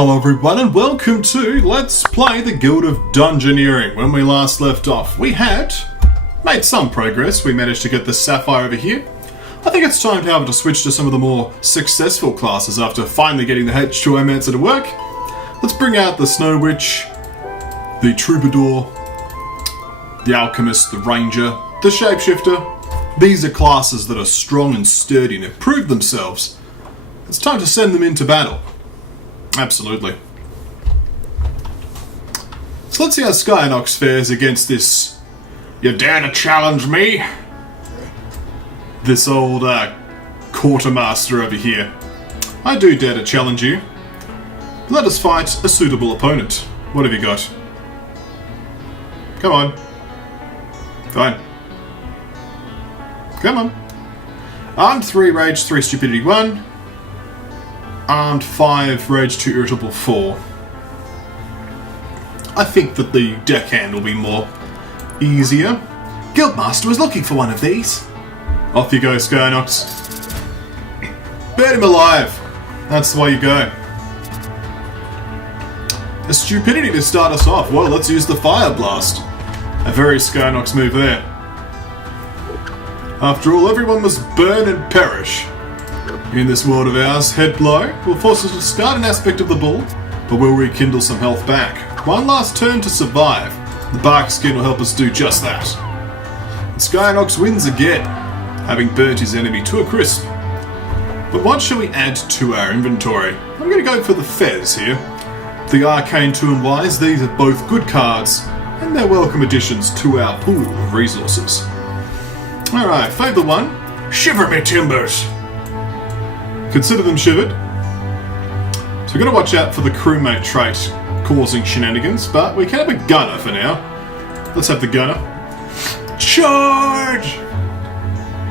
Hello everyone and welcome to Let's Play the Guild of Dungeoneering. When we last left off, we had made some progress. We managed to get the Sapphire over here. I think it's time to have to switch to some of the more successful classes after finally getting the H2O-Mancer to work. Let's bring out the Snow Witch, the Troubadour, the Alchemist, the Ranger, the Shapeshifter. These are classes that are strong and sturdy and have proved themselves. It's time to send them into battle. Absolutely. So let's see how Skynox fares against this. You dare to challenge me? This old quartermaster over here. I do dare to challenge you. Let us fight a suitable opponent. What have you got? Come on. Fine. Come on. Armed 3, Rage 3, Stupidity 1. Armed 5, Rage 2, Irritable 4. I think that the deckhand will be more easier. Guildmaster was looking for one of these. Off you go, Skynox. Burn him alive. That's the way you go. A stupidity to start us off. Well, let's use the Fire Blast. A very Skynox move there. After all, everyone must burn and perish. In this world of ours, Head Blow will force us to discard an aspect of the bull, but we'll rekindle some health back. One last turn to survive. The Bark Skin will help us do just that. And Skynox wins again, having burnt his enemy to a crisp. But what shall we add to our inventory? I'm going to go for the Fez here. The Arcane 2 and Wise, these are both good cards, and they're welcome additions to our pool of resources. Alright, Fable 1. Shiver me timbers! Consider them shivered. So we've got to watch out for the crewmate trait causing shenanigans, but we can have a gunner for now. Let's have the gunner. Charge!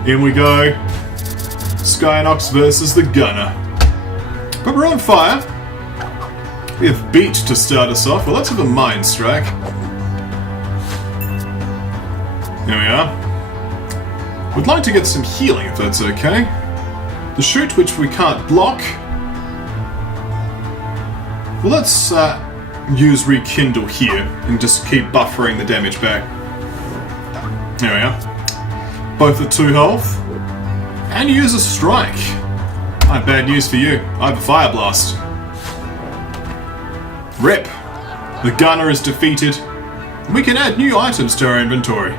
In we go. Skynox versus the gunner. But we're on fire. We have beat to start us off. Well, let's have a mind strike. There we are. We'd like to get some healing if that's okay. The shoot, which we can't block. Well, let's use Rekindle here and just keep buffering the damage back. There we are. Both at 2 health. And use a strike. I have bad news for you. I have a Fire Blast. Rip. The gunner is defeated. We can add new items to our inventory.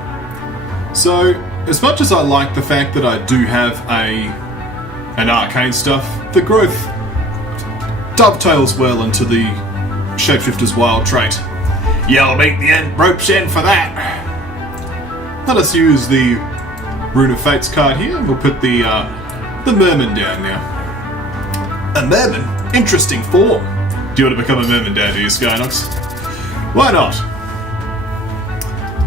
So, as much as I like the fact that I do have an arcane stuff, the growth dovetails well into the Shapeshifter's wild trait. You'll meet the rope's end for that. Let us use the Rune of Fates card here, and we'll put the Merman down now. A Merman? Interesting form. Do you want to become a Merman down, do you, Skynox? Why not?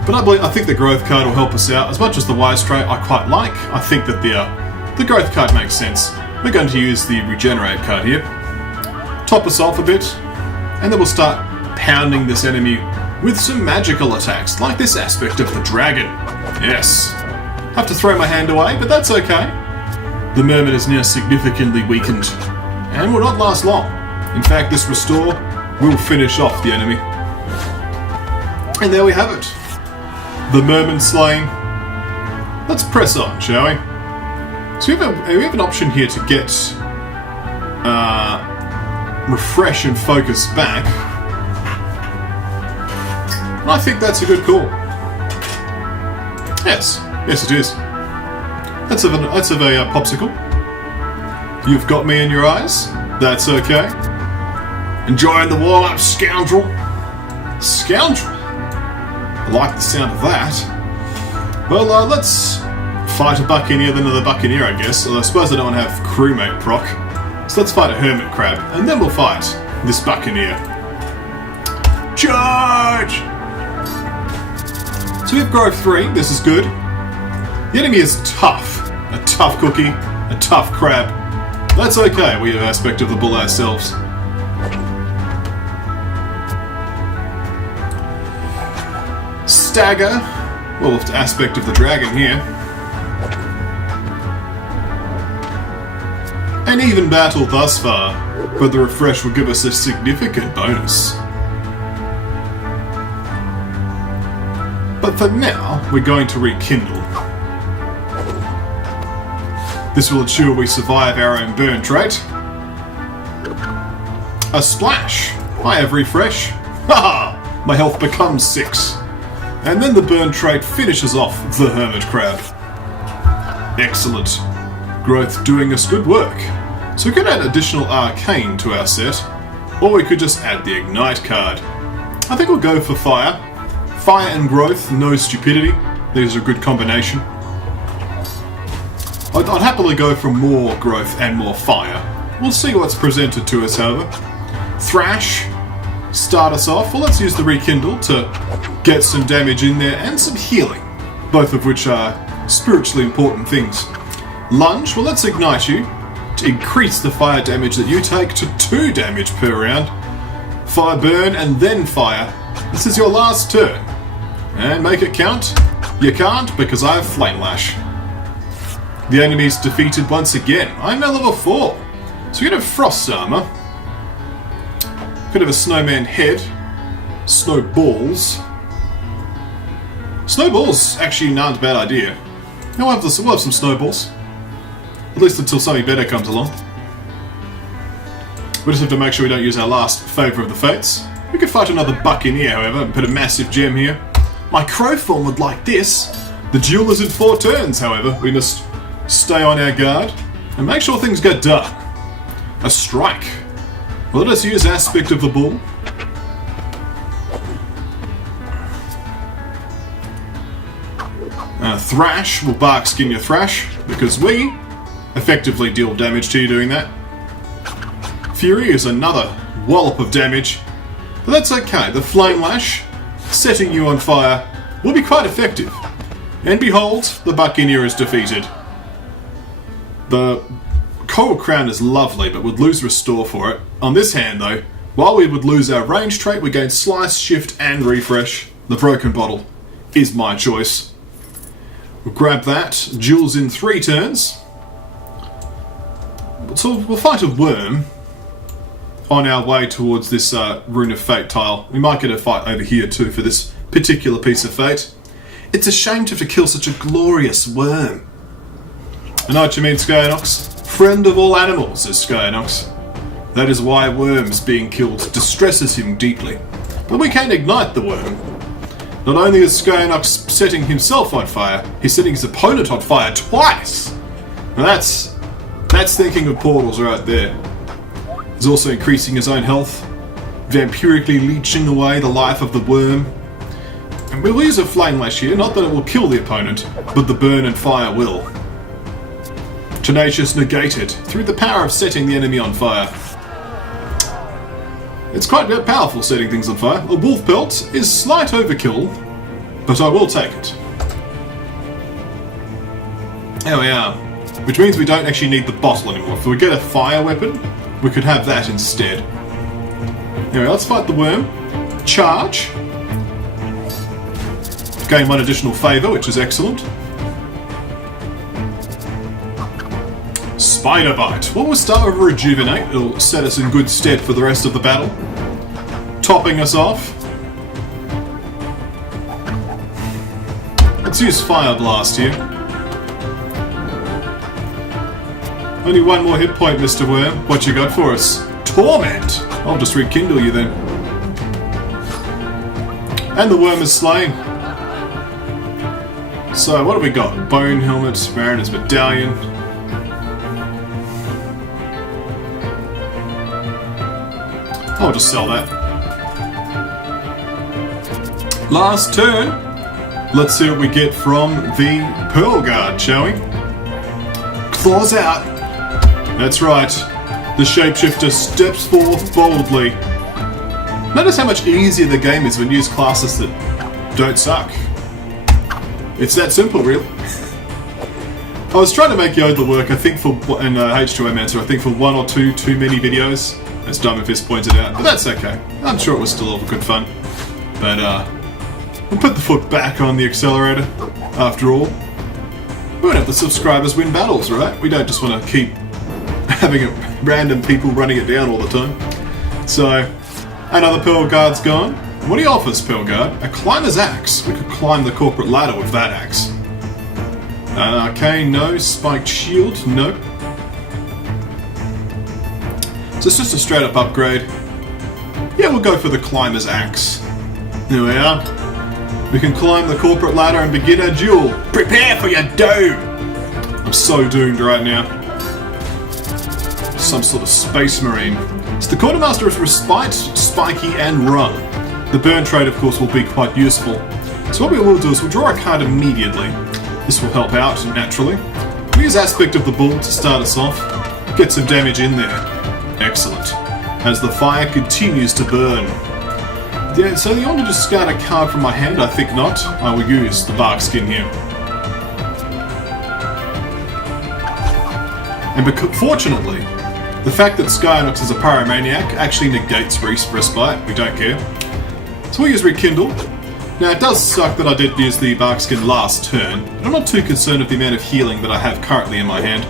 But I think the growth card will help us out. As much as the wise trait I quite like, I think that the growth card makes sense. We're going to use the regenerate card here. Top us off a bit, and then we'll start pounding this enemy with some magical attacks, like this aspect of the dragon. Yes. Have to throw my hand away, but that's okay. The Merman is now significantly weakened, and will not last long. In fact, this restore will finish off the enemy. And there we have it. The Merman slain. Let's press on, shall we? So we have an option here to get refresh and focus back. And I think that's a good call. Yes, yes it is. Let's have a popsicle. You've got me in your eyes. That's okay. Enjoying the warm-up, scoundrel. Scoundrel? I like the sound of that. Well, let's fight a Buccaneer, then another Buccaneer, I guess. Although I suppose I don't have crewmate proc. So let's fight a Hermit Crab, and then we'll fight this Buccaneer. Charge! So we have growth 3, this is good. The enemy is tough. A tough cookie, a tough crab. That's okay, we have aspect of the bull ourselves. Stagger. Well, aspect of the dragon here. An even battle thus far, but the refresh will give us a significant bonus. But for now, we're going to rekindle. This will ensure we survive our own burn trait. A splash! I have refresh. Haha! My health becomes 6. And then the burn trait finishes off the hermit crab. Excellent. Growth doing us good work. So we could add additional arcane to our set, or we could just add the ignite card. I think we'll go for fire. Fire and growth, no stupidity. These are a good combination. I'd happily go for more growth and more fire. We'll see what's presented to us, however. Thrash, start us off. Well, let's use the rekindle to get some damage in there and some healing, both of which are spiritually important things. Lunge, well, let's ignite you to increase the fire damage that you take to 2 damage per round. Fire burn and then fire. This is your last turn. And make it count. You can't because I have Flame Lash. The enemy's defeated once again. I'm now level 4. So we could have Frost Armor. Could have a Snowman Head. Snowballs. Snowballs actually not a bad idea. We'll have some snowballs. At least until something better comes along. We just have to make sure we don't use our last Favour of the Fates. We could fight another Buccaneer, however, and put a massive gem here. My crow form would like this. The duel is in 4 turns, however. We must stay on our guard and make sure things get done. A strike. Well, let us use Aspect of the Bull. Thrash will bark skin your Thrash because we effectively deal damage to you doing that. Fury is another wallop of damage, but that's okay. The Flame Lash, setting you on fire, will be quite effective. And behold, the Buccaneer is defeated. The Coral Crown is lovely, but would lose Restore for it. On this hand, though, while we would lose our range trait, we gain Slice, Shift, and Refresh. The Broken Bottle is my choice. We'll grab that. Duel's in 3 turns. So we'll fight a worm on our way towards this Rune of Fate tile. We might get a fight over here too for this particular piece of fate. It's a shame to have to kill such a glorious worm. I know what you mean, Skyanox. Friend of all animals is Skyanox. That is why worms being killed distresses him deeply. But we can ignite the worm. Not only is Skyanox setting himself on fire, he's setting his opponent on fire twice! Now that's thinking of portals right there. He's also increasing his own health, vampirically leeching away the life of the worm. And we'll use a Flame Lash here, not that it will kill the opponent, but the burn and fire will. Tenacious negated through the power of setting the enemy on fire. It's quite powerful setting things on fire. A wolf pelt is slight overkill, but I will take it. There we are. Which means we don't actually need the bottle anymore. If we get a fire weapon, we could have that instead. Anyway, let's fight the worm. Charge. Gain 1 additional favour, which is excellent. Spider Bite. Well, we'll start with Rejuvenate. It'll set us in good stead for the rest of the battle. Topping us off. Let's use Fire Blast here. Only 1 more hit point, Mr. Worm. What you got for us? Torment! I'll just rekindle you then. And the worm is slain. So, what have we got? Bone Helmet, Mariner's Medallion. I'll just sell that. Last turn. Let's see what we get from the Pearl Guard, shall we? Claws out. That's right. The shapeshifter steps forth boldly. Notice how much easier the game is when you use classes that don't suck. It's that simple, really. I was trying to make Yodler work, I think, and H2O Mancer, I think for 1 or 2 too many videos, as Diamondfist pointed out, but that's okay. I'm sure it was still all good fun. But, we'll put the foot back on the accelerator, after all. We won't have the subscribers win battles, right? We don't just want to keep having random people running it down all the time. So, another Pearl Guard's gone. What do you offer us, Pearl Guard? A climber's axe. We could climb the corporate ladder with that axe. Arcane, no. Spiked shield, nope. So it's just a straight up upgrade. Yeah, we'll go for the climber's axe. There we are. We can climb the corporate ladder and begin our duel. Prepare for your doom! I'm so doomed right now. Some sort of space marine. So the quartermaster is respite, spiky, and run. The burn trade, of course, will be quite useful. So what we will do is we'll draw a card immediately. This will help out, naturally. We'll use Aspect of the Bull to start us off. Get some damage in there. Excellent. As the fire continues to burn. Yeah, so you want to discard a card from my hand? I think not. I will use the bark skin here. And fortunately, the fact that Skyanox is a pyromaniac actually negates respite. We don't care. So we'll use Rekindle. Now it does suck that I did use the bark skin last turn, but I'm not too concerned with the amount of healing that I have currently in my hand.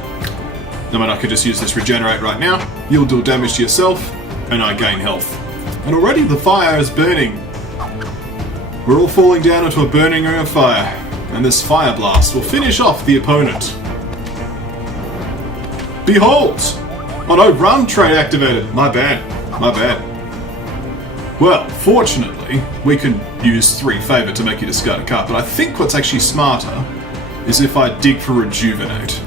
I mean, I could just use this Regenerate right now. You'll do damage to yourself, and I gain health. And already the fire is burning. We're all falling down into a burning ring of fire, and this fire blast will finish off the opponent. Behold! Oh no, run trade activated. My bad. My bad. Well, fortunately, we can use 3 favor to make you discard a card, but I think what's actually smarter is if I dig for Rejuvenate.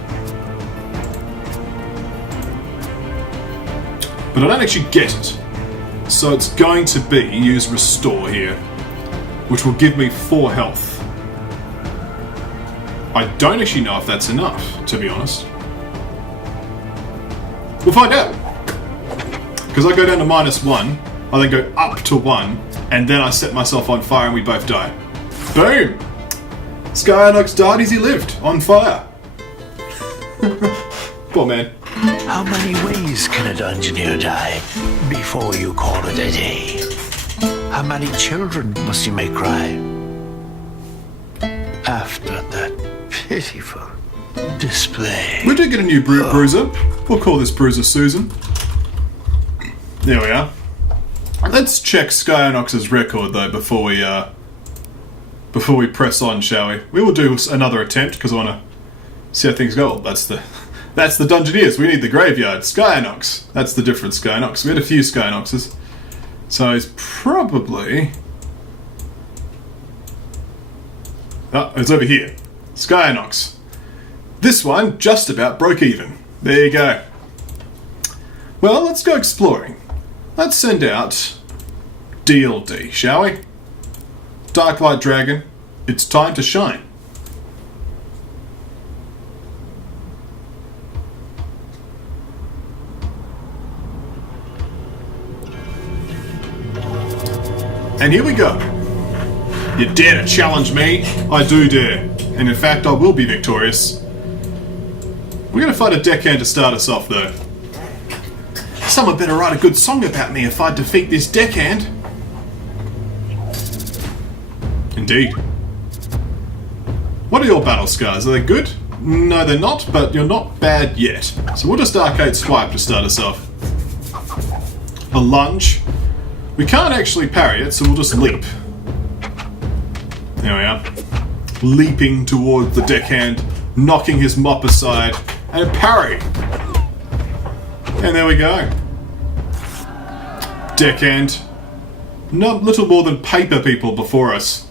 But I don't actually get it. So it's going to be use Restore here, which will give me 4 health. I don't actually know if that's enough, to be honest. We'll find out. Because I go down to -1, I then go up to 1, and then I set myself on fire and we both die. Boom! Skyanox died as he lived, on fire. Poor man. How many ways can a Dungeoneer die before you call it a day? How many children must you make cry after that pitiful display? We did get a new bruiser. We'll call this Bruiser Susan. There we are. Let's check Skyanox's record though before we press on, shall we? We will do another attempt because I want to see how things go. That's the Dungeoneers. We need the graveyard. Skyanox. That's the different Skyanox. We had a few Skyanoxes. So he's probably... Oh, it's over here. Skyanox. This one just about broke even. There you go. Well, let's go exploring. Let's send out DLD, shall we? Darklight Dragon. It's time to shine. And here we go. You dare to challenge me? I do dare. And in fact, I will be victorious. We're going to fight a deckhand to start us off, though. Someone better write a good song about me if I defeat this deckhand. Indeed. What are your battle scars? Are they good? No, they're not, but you're not bad yet. So we'll just Arcade Swipe to start us off. A lunge. We can't actually parry it, so we'll just leap. There we are. Leaping towards the deckhand, knocking his mop aside, and a parry. And there we go. Deckhand. Not little more than paper people before us.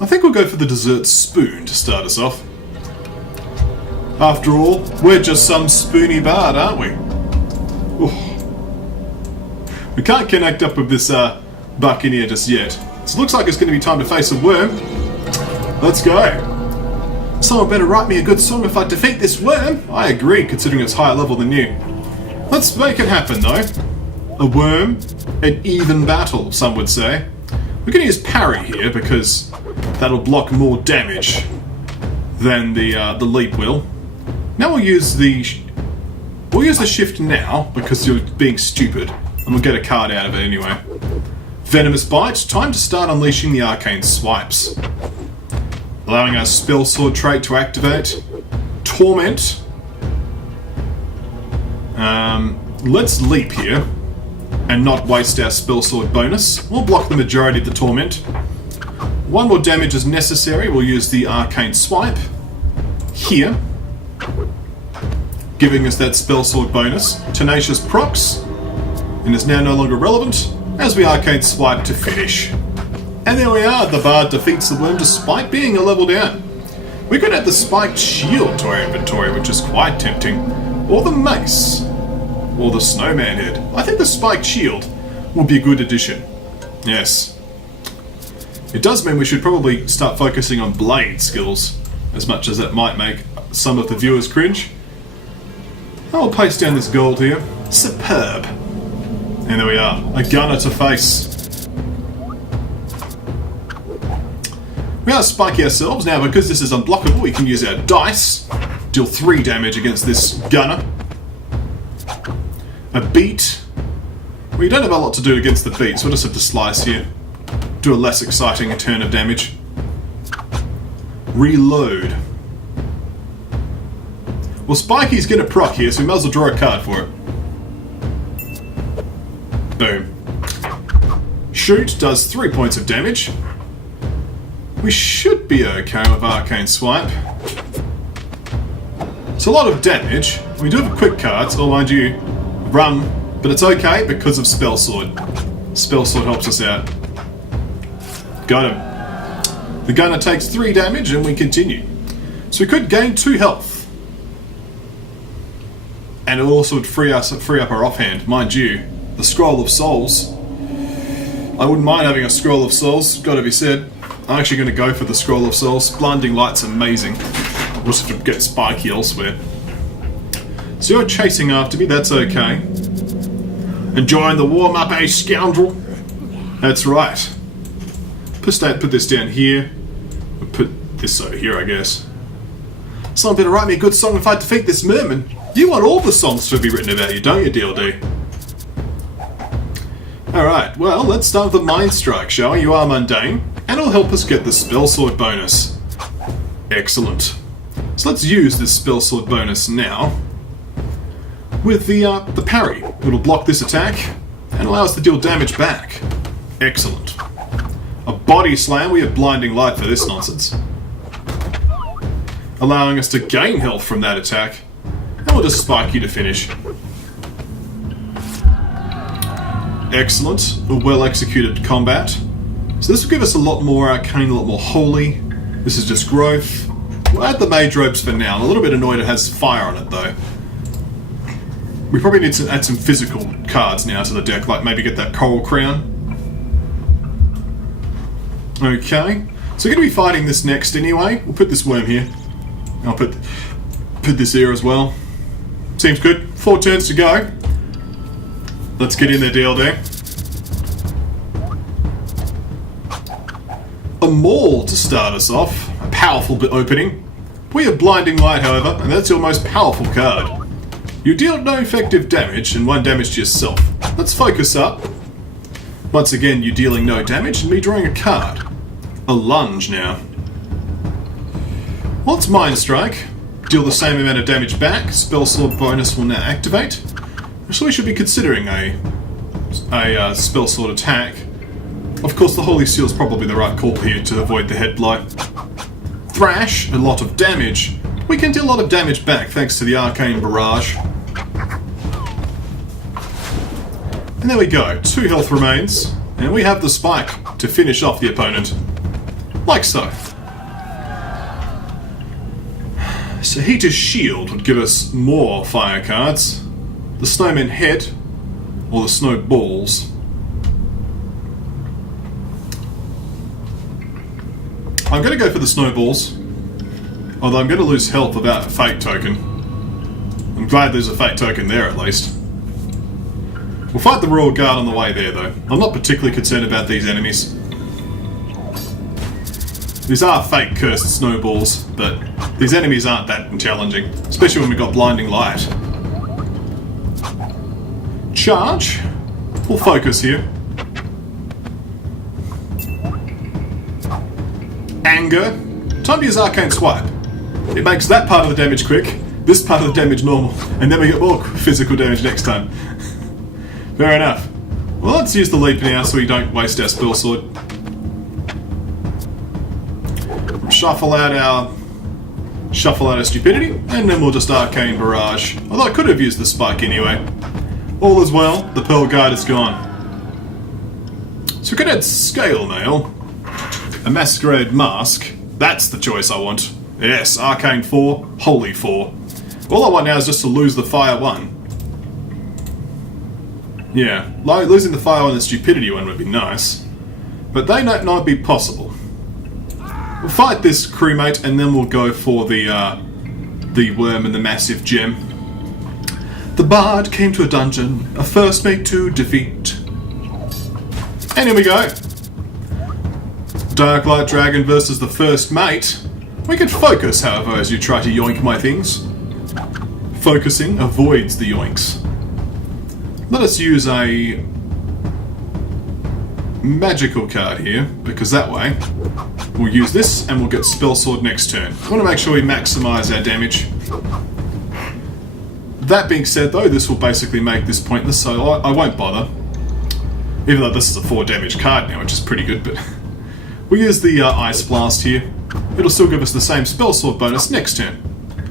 I think we'll go for the dessert spoon to start us off. After all, we're just some spoony bard, aren't we? Ooh. We can't connect up with this Buccaneer just yet. So it looks like it's going to be time to face a worm. Let's go. Someone better write me a good song if I defeat this worm. I agree, considering it's higher level than you. Let's make it happen, though. A worm, an even battle, some would say. We're going to use parry here because that'll block more damage than the leap will. Now we'll use the shift now because you're being stupid. And we'll get a card out of it anyway. Venomous Bite. Time to start unleashing the arcane swipes. Allowing our Spell Sword trait to activate. Torment. Let's leap here and not waste our spell sword bonus. We'll block the majority of the torment. One more damage is necessary. We'll use the arcane swipe here, giving us that spell sword bonus. Tenacious procs, and is now no longer relevant as we arcane swipe to finish. And there we are. The bard defeats the worm despite being a level down. We could add the spiked shield to our inventory, which is quite tempting, or the mace, or the snowman head. I think the spiked shield will be a good addition. Yes. It does mean we should probably start focusing on blade skills, as much as that might make some of the viewers cringe. I'll paste down this gold here. Superb. And there we are. A gunner to face. We are spiky ourselves. Now, because this is unblockable, we can use our dice. Deal 3 damage against this gunner. A beat. We don't have a lot to do against the beat, so we'll just have to slice here. Do a less exciting turn of damage. Reload. Well, Spiky's get a proc here, so we might as well draw a card for it. Boom. Shoot does 3 points of damage. We should be okay with Arcane Swipe. It's a lot of damage. We do have quick cards, or mind you, run, but it's okay because of Spell Sword. Spell Sword helps us out. Got him. The gunner takes 3 damage and we continue. So we could gain 2 health. And it also would free up our offhand. Mind you, the Scroll of Souls. I wouldn't mind having a Scroll of Souls, gotta be said. I'm actually going to go for the Scroll of Souls. Blinding Light's amazing. We'll just have to get spiky elsewhere. So you're chasing after me, that's okay. Enjoying the warm-up, eh, scoundrel? That's right. Put this down here. We'll put this over here, I guess. Someone better write me a good song if I defeat this merman. You want all the songs to be written about you, don't you, DLD? Alright, well, let's start with the Mind Strike, shall we? You are mundane, and it'll help us get the Spell Sword bonus. Excellent. So let's use this Spell Sword bonus now with the parry. It'll block this attack and allow us to deal damage back. Excellent. A Body Slam, we have Blinding Light for this nonsense. Allowing us to gain health from that attack, and we'll just spike you to finish. Excellent. A well-executed combat. So this will give us a lot more arcane, a lot more holy. This is just growth. We'll add the mage robes for now. I'm a little bit annoyed it has fire on it though. We probably need to add some physical cards now to the deck, like maybe get that Coral Crown. Okay. So we're going to be fighting this next anyway. We'll put this worm here. I'll put this here as well. Seems good. 4 turns to go. Let's get in there, DLD. A Maul to start us off. A powerful bit opening. We have Blinding Light, however, and that's your most powerful card. You deal no effective damage and 1 damage to yourself. Let's focus up. Once again, you dealing no damage and me drawing a card. A Lunge now. Well, it's Mind Strike. Deal the same amount of damage back. Spell Sword bonus will now activate. So we should be considering a Spell Sword attack. Of course, the Holy Seal is probably the right call here to avoid the head blow. Thrash, a lot of damage. We can deal a lot of damage back thanks to the Arcane Barrage. And there we go, 2 health remains, and we have the spike to finish off the opponent. Like so. So Heater's Shield would give us more fire cards. The Snowman Head, or the Snowballs. I'm going to go for the Snowballs, although I'm going to lose health without a Fate token. I'm glad there's a Fate token there at least. We'll fight the Royal Guard on the way there though. I'm not particularly concerned about these enemies. These are fake cursed snowballs, but these enemies aren't that challenging, especially when we've got Blinding Light. Charge. We'll focus here. Anger. Time to use Arcane Swipe. It makes that part of the damage quick, this part of the damage normal, and then we get more physical damage next time. Fair enough. Well, let's use the leap now so we don't waste our spell sword. Shuffle out our stupidity, and then we'll just arcane barrage. Although I could have used the spike anyway. All is well, the pearl guard is gone. So we could add scale mail, a masquerade mask. That's the choice I want. Yes, arcane 4, holy 4. All I want now is just to lose the fire 1. Yeah, losing the fire 1 and the stupidity 1 would be nice, but they might not be possible. We'll fight this crewmate, and then we'll go for the worm and the massive gem. The bard came to a dungeon, a first mate to defeat. And here we go. Darklight Dragon versus the first mate. We can focus, however, as you try to yoink my things. Focusing avoids the yoinks. Let us use a magical card here, because that way we'll use this and we'll get Spell Sword next turn. I want to make sure we maximise our damage. That being said though, this will basically make this pointless, so I won't bother. Even though this is a 4 damage card now, which is pretty good, but we'll use the Ice Blast here. It'll still give us the same Spell Sword bonus next turn.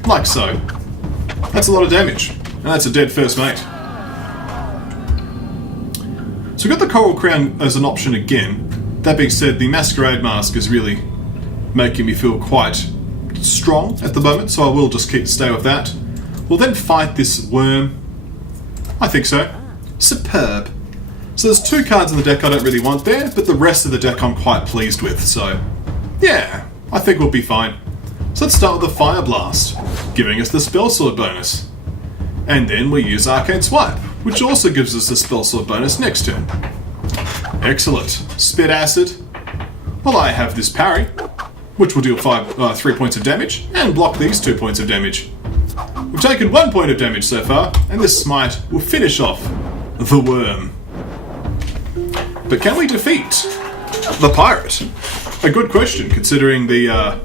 Like so. That's a lot of damage, and that's a dead first mate. So we've got the Coral Crown as an option again. That being said, the Masquerade Mask is really making me feel quite strong at the moment, so I will just stay with that. We'll then fight this worm. I think so. Superb. So there's 2 cards in the deck I don't really want there, but the rest of the deck I'm quite pleased with, so yeah, I think we'll be fine. So let's start with the Fire Blast, giving us the Spell Sword bonus. And then we use Arcane Swipe, which also gives us the Spell Sword bonus next turn. Excellent. Spit Acid. Well, I have this parry, which will deal 3 points of damage, and block these 2 points of damage. We've taken 1 point of damage so far, and this Smite will finish off the worm. But can we defeat the pirate? A good question, considering the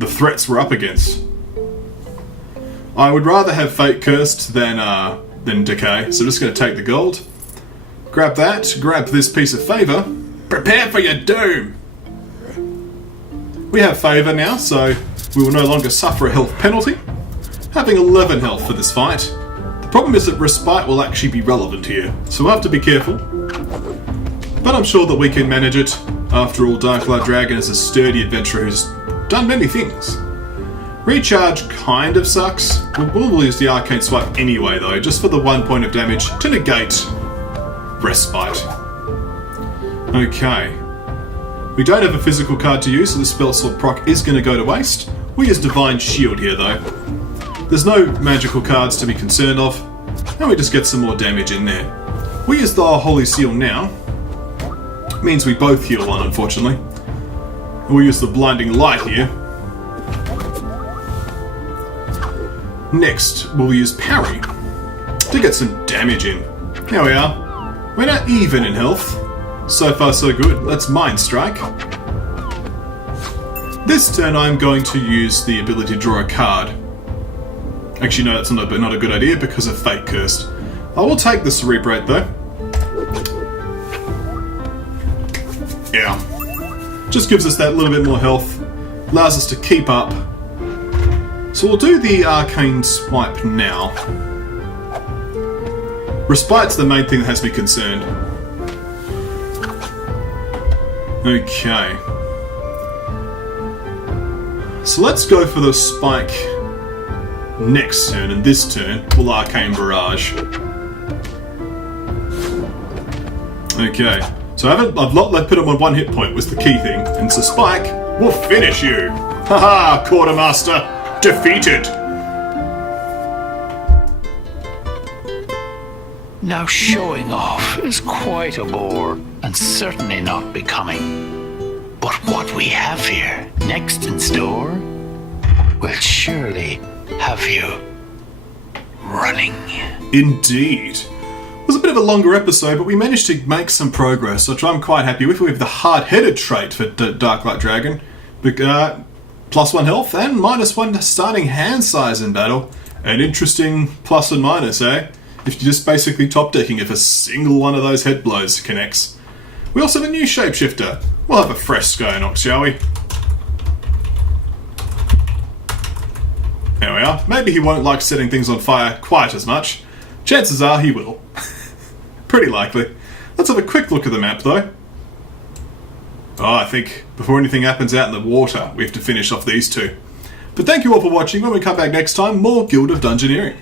threats we're up against. I would rather have Fate Cursed than Decay, so I'm just going to take the gold. Grab that, grab this piece of favour. Prepare for your doom! We have favour now, so we will no longer suffer a health penalty, having 11 health for this fight. The problem is that Respite will actually be relevant here, so we'll have to be careful. But I'm sure that we can manage it. After all, Darklight Dragon is a sturdy adventurer who's done many things. Recharge kind of sucks. We'll use the Arcane Swipe anyway though, just for the 1 point of damage to negate Respite. Okay. We don't have a physical card to use, so the Spell Sword proc is going to go to waste. We use Divine Shield here though. There's no magical cards to be concerned of, and we just get some more damage in there. We use the Holy Seal now. Means we both heal 1, unfortunately. We'll use the Blinding Light here. Next, we'll use Parry to get some damage in. Here we are. We're not even in health. So far so good. Let's Mind Strike. This turn I'm going to use the ability to draw a card. Actually no, that's not a good idea because of Fate Cursed. I will take the Cerebrate though. Yeah. Just gives us that little bit more health. Allows us to keep up. So we'll do the Arcane Swipe now. Respite's the main thing that has me concerned. Okay. So let's go for the Spike next turn, and this turn we'll Arcane Barrage. Okay. So I've not put him on 1 hit point was the key thing, and so Spike will finish you. Haha, Quartermaster! Defeated! Now showing off is quite a bore, and certainly not becoming. But what we have here, next in store, will surely have you running. Indeed. It was a bit of a longer episode, but we managed to make some progress, which I'm quite happy with. We have the hard-headed trait for Darklight Dragon. But, +1 health and -1 starting hand size in battle. An interesting plus and minus, eh? If you're just basically top decking if a single one of those head blows connects. We also have a new shapeshifter. We'll have a fresh Skynox, shall we? There we are. Maybe he won't like setting things on fire quite as much. Chances are he will. Pretty likely. Let's have a quick look at the map though. Oh, I think before anything happens out in the water, we have to finish off these two. But thank you all for watching. When we come back next time, more Guild of Dungeoneering.